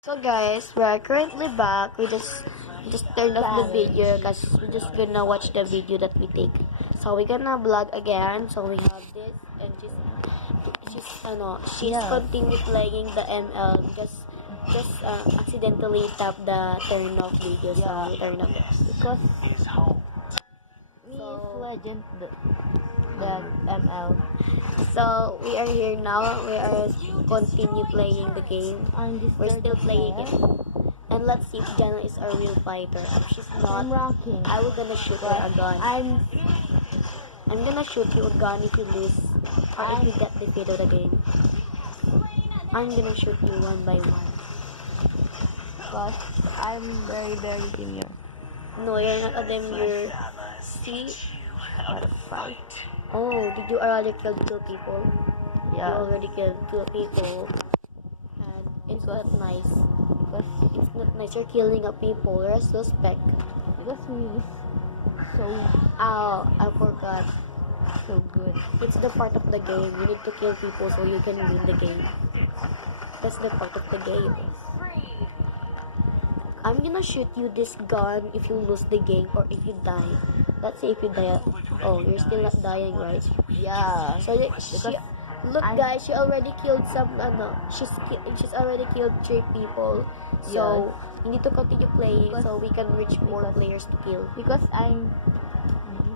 So guys, we're currently back. We just turned off the video because we're just gonna watch the video that we take. So we're gonna vlog again. So we have this and she's continue playing the ML. Just accidentally tap the turn off video. So we turn off Because me is legend the ML. So we are here now. We are continue playing the game. We're still playing it. And let's see if Jana is a real fighter. If she's not, I'm rocking. I will gonna shoot her a gun. I'm gonna shoot you a gun if you lose or if you get defeated the game. I'm gonna shoot you one by one. Because I'm very senior. No, you're not a demure. See? Fight. Oh, did you already kill 2 people? You Yeah. already killed 2 people. And it's not nice. Because It's not nice. You're killing a people. You're a suspect. me is so I forgot. good. It's the part of the game. You need to kill people so you can win the game. That's the part of the game. I'm gonna shoot you this gun if you lose the game or if you die. Let's say if you die. Oh, you're still not dying, right? Yeah. So look, guys, she already killed she's already killed 3 people. So you need to continue playing so we can reach more players to kill. Because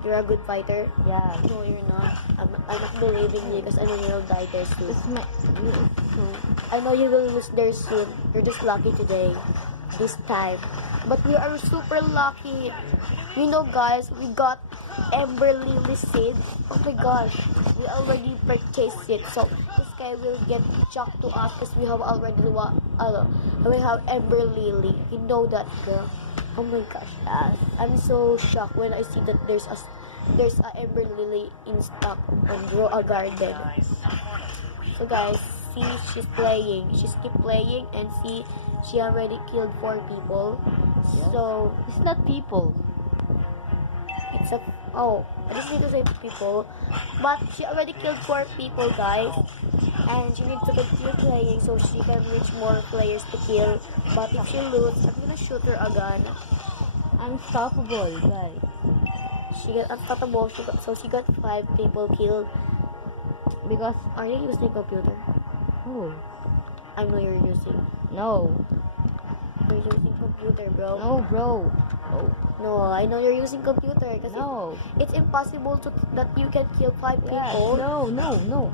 You're a good fighter. yeah. No, you're not. I'm not believing you because I know you'll die there soon. Because me is so I know you will lose there soon. You're just lucky today. This time. But we are super lucky. You know, guys, we got Ember Lily seed. Oh my gosh. We already purchased it. So this guy will get shocked to us because we have already we have Ember Lily. You know that, girl. Oh my gosh. I'm so shocked when I see that there's a Ember Lily in stock on Grow a Garden. So guys, see, she's playing. She's keep playing and see, she already killed 4 people. So it's not people. it's I just need to say people. But she already killed 4 people, guys. And she needs to continue playing so she can reach more players to kill. But if she loses, I'm gonna shoot her a gun. Unstoppable, guys. She got unstoppable. She got 5 people killed. Because Are you using computer? oh I know you're using. no. You're using computer, bro. No, bro. No, I know you're using computer because No. it's impossible that you can kill 5 Yes. people. No.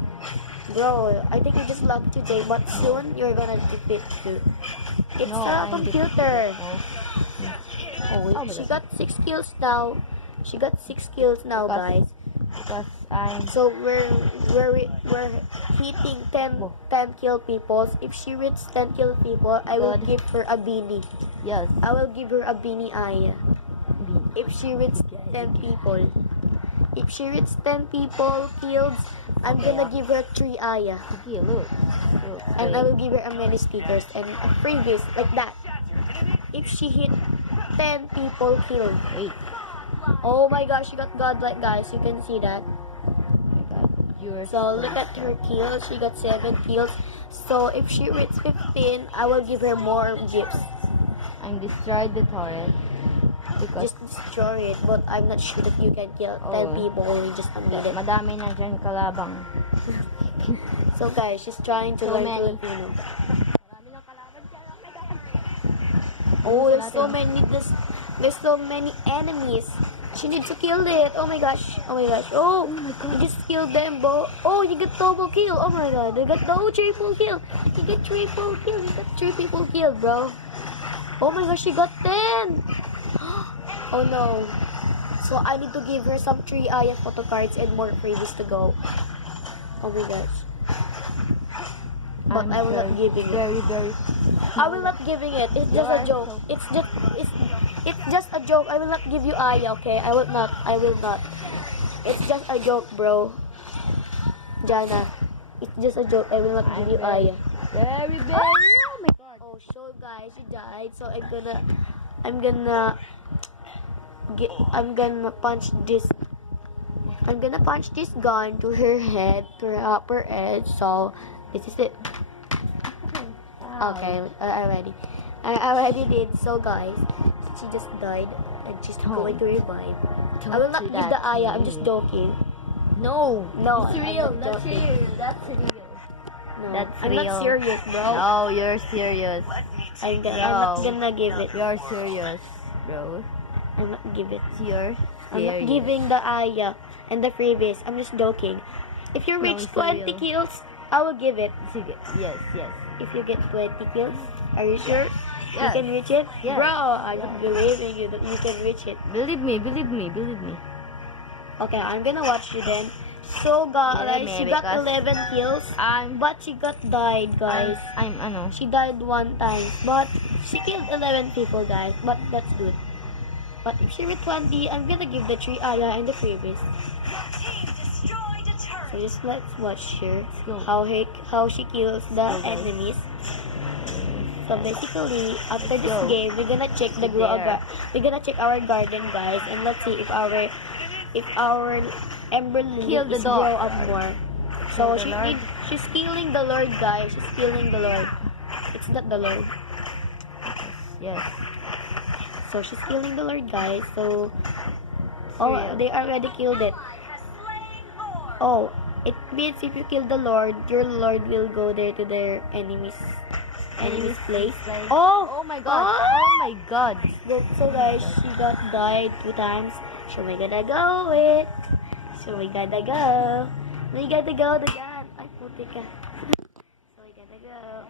Bro, I think you just lucky today, but soon you're gonna defeat too. It's No, a I'm computer. No. Oh wait, Oh my she God. got 6 kills now. She got 6 kills now, guys. Because I'm So we're hitting 10 kill people. If she reaches 10 kill people, I will God. give her a beanie. yes. I will give her a beanie eye. If she reaches 10 people. If she reaches 10 people killed, I'm gonna give her 3 aya. Sige, look. And I will give her a many stickers and a freebies like that. If she hit 10 people killed. Wait. Oh my gosh, she got godlike, guys. You can see that. You're So look at her kills. She got 7 kills. So if she reaches 15, I will give her more gifts. I'm destroyed the turret. Because Just destroy it. But I'm not sure that you can kill 10 people in just a minute. madami na dyan kalabang. So guys, she's trying to So learn many. Filipino. Oh, there's so many enemies. She needs to kill it. Oh my gosh. Oh, you just killed them, bro. Oh, you got double kill. Oh my god. You got triple kill. You got triple kill. You got 3 people killed, bro. Oh my gosh, she got 10. Oh no. So I need to give her some 3 Aya photo cards and more freebies to go. Oh my gosh. But I will not giving it. Very. I will not giving it. It's just a joke. It's just a joke. I will not give you Aya, okay? I will not. It's just a joke, bro. Jana. It's just a joke. I will not give you Aya. Very. Oh my god. Oh, so guys, she died. So I'm gonna punch this. I'm gonna punch this gun to her head, to her upper edge. So this is it. Okay, I already. I already did. So guys, she just died and she's going to revive. I will not do give that the to Aya. I'm me. just joking. No. No, It's I'm real. not That's joking. real. That's real. No, That's I'm real. not serious, bro. No, you're serious. I'm not No. gonna give it. You're serious, bro. I'm not give it. You're I'm not serious. giving the Aya and the freebies. I'm just joking. If you No, reach it's 20 real. kills, I will give it. Sige. Yes, yes. If you get 20 kills, are you sure? You Yes. can reach it? Yes. Bro, I don't believe in you that you can reach it. Believe me, believe me, believe me. Okay, I'm gonna watch you then. So guys, Believe me, she got because 11 kills, but she got died, guys. I'm ano. She died one time, but she killed 11 people, guys. But that's good. But if she reached 20, I'm gonna give the 3 Aya and the freebies. So just let's watch her. Let's go. How she kills the Let's go, guys. enemies. So basically, after Let's this go. game, we're gonna check the There. we're gonna check our garden, guys, and let's see if our Ember Lily Kill the is dog. grow up more. So Kill the Lord. she's killing the Lord, guys. She's killing the Lord. It's not the Lord. Yes. So she's killing the Lord, guys. So real. they already killed it. Oh, it means if you kill the Lord, your Lord will go there to their enemies place. Oh my god. Oh my god. So guys, she got died 2 times. So we gotta go it. So we gotta go. We gotta go the gun. Ay, puti ka. So we gotta go.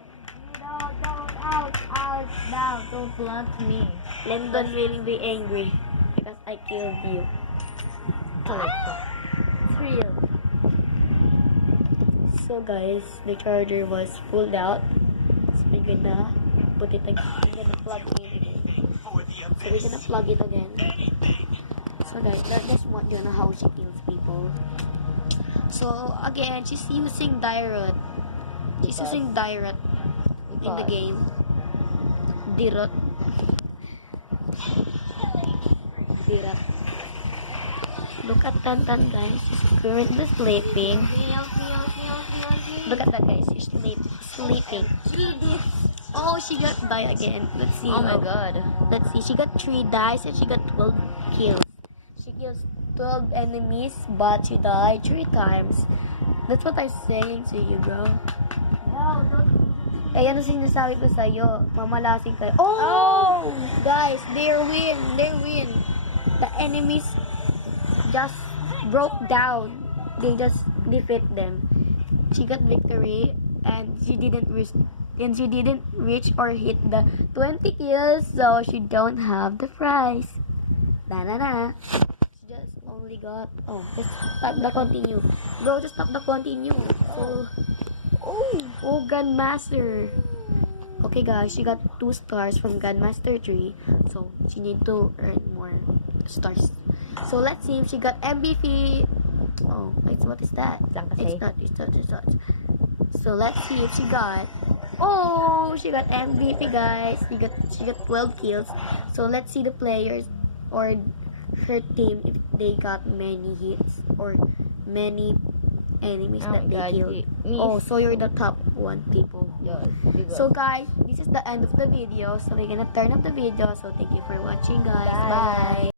Don't plant me. Lyndon will be angry because I killed you. It's real. So guys, the charger was pulled out. So we're gonna put it again. We're gonna plug it in again. So we're gonna plug it again. So guys, that's what you know how she kills people. So again, she's using Dirot. She's Because- using Dirot in the because- game. Dirot. Dirot. Look at Tantan, guys. She's currently sleeping. Look at that, guys. She's sleeping. Oh, she got die again. Let's see. Oh my god. Let's see. She got 3 dies and she got 12 kills. She kills 12 enemies, but she died 3 times. That's what I'm saying to you, bro. Eh, ano sinasabi ko sa'yo? Mamalasing kayo. Oh! Guys, they win. They win. The enemies just broke down. They just defeat them. She got victory and she didn't reach or hit the 20 kills, so she don't have the prize. Na. She just only got just tap the continue. Bro, just tap the continue. So Grandmaster. Okay guys, she got 2 stars from Grandmaster 3, so she need to earn more stars. So let's see if she got MVP. Oh, wait, what is that? It's not. So let's see if she got. Oh, she got MVP, guys. She got 12 kills. So let's see the players or her team if they got many hits or many enemies Oh that my they God, killed. me. Oh, so you're the top 1 people. Yes. So guys, this is the end of the video. So we're gonna turn off the video. So thank you for watching, guys. Bye. Bye.